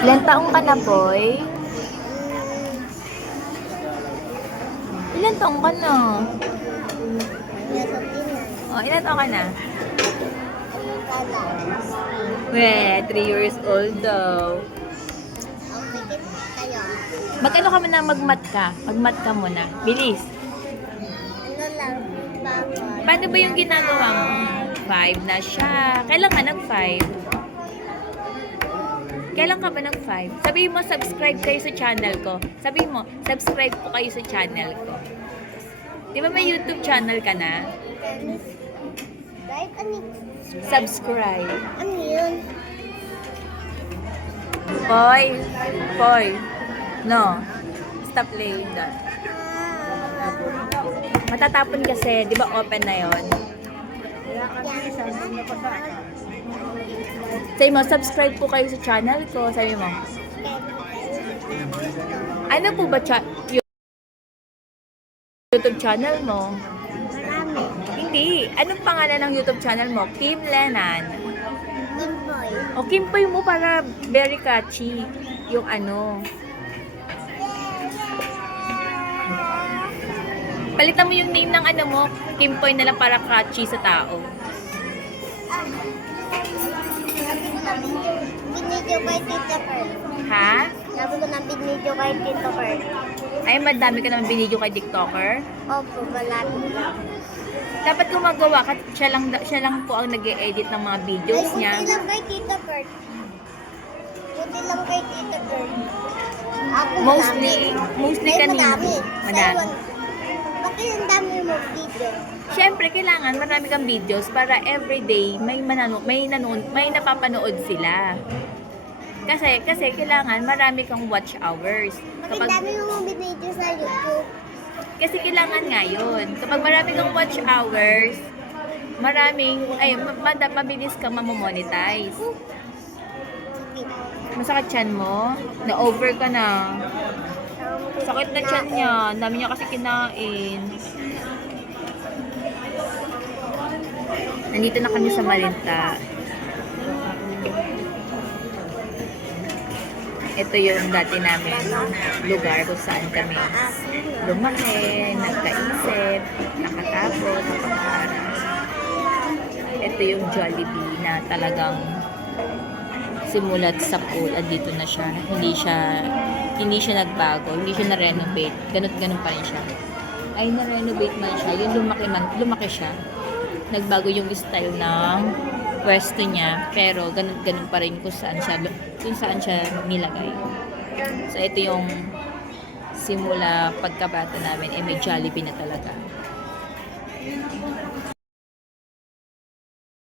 Ilan taong ka na, Poy? Ilan taong ka na? Oh, ilan taong ka na? Weh, 3 years old daw. Mag-ano ka muna, mag-mat ka? Mag-mat ka muna. Bilis. Paano ba yung ginagawa mo? 5 na siya. Kailan ka nag-5? Kailan ka ba nag-5? Sabihin mo, subscribe kayo sa channel ko. Sabihin mo, subscribe po kayo sa channel ko. Di ba may YouTube channel ka na? Subscribe. Ano yun? Poy. Poy. No. Stop playing that. Matatapon kasi, di ba open na yon? Sabi mo, subscribe po kayo sa channel ko. Sabi mo. Ano po ba YouTube channel mo? Marami. Hindi. Anong pangalan ng YouTube channel mo? Kim Lenan. Kimboy. O Kimpoy mo para very catchy. Yung ano. Palitan mo yung name ng ano mo. Kimpoy na lang para catchy sa tao. Binidyo kay Tita Pearl. Ha? Sabi ko ng binidyo kay Tita Pearl. Ay, madami ka naman binidyo kay TikToker. Opo, malapit lang. Dapat gumagawa ka. Siya lang po ang nag-e-edit ng mga videos Ay, niya. buti lang kay Tita Pearl. Buti lang kay Tita Pearl. Ako Mostly Ay, kanina. madami. Madami. Bakit ang dami mo video? Siyempre, kailangan marami kang videos para everyday may napapanood sila. Kasi kailangan marami kang watch hours. Bakit dami mo binidyo sa YouTube? Kasi kailangan nga yun. Kapag marami kang watch hours, mabilis ka mamomonetize. Masakit tiyan mo? Na-over ka na. Sakit na tiyan niya. Ang dami niya kasi kinain. Nandito na kami sa Malinta. Ito yung dati namin lugar kung saan kami lumaki, nagkaisip, nakatapos, nakapag-aral. Ito yung Jollibee na talagang simulat sa pool at dito na siya. Hindi siya nagbago, hindi siya na-renovate. Ganun pa rin siya. Ay, na-renovate man siya. Yung lumaki siya. Nagbago yung style ng pwesto niya, pero ganun pa rin kung saan siya nilagay. So, ito yung simula pagkabata namin, may Jollibee na talaga.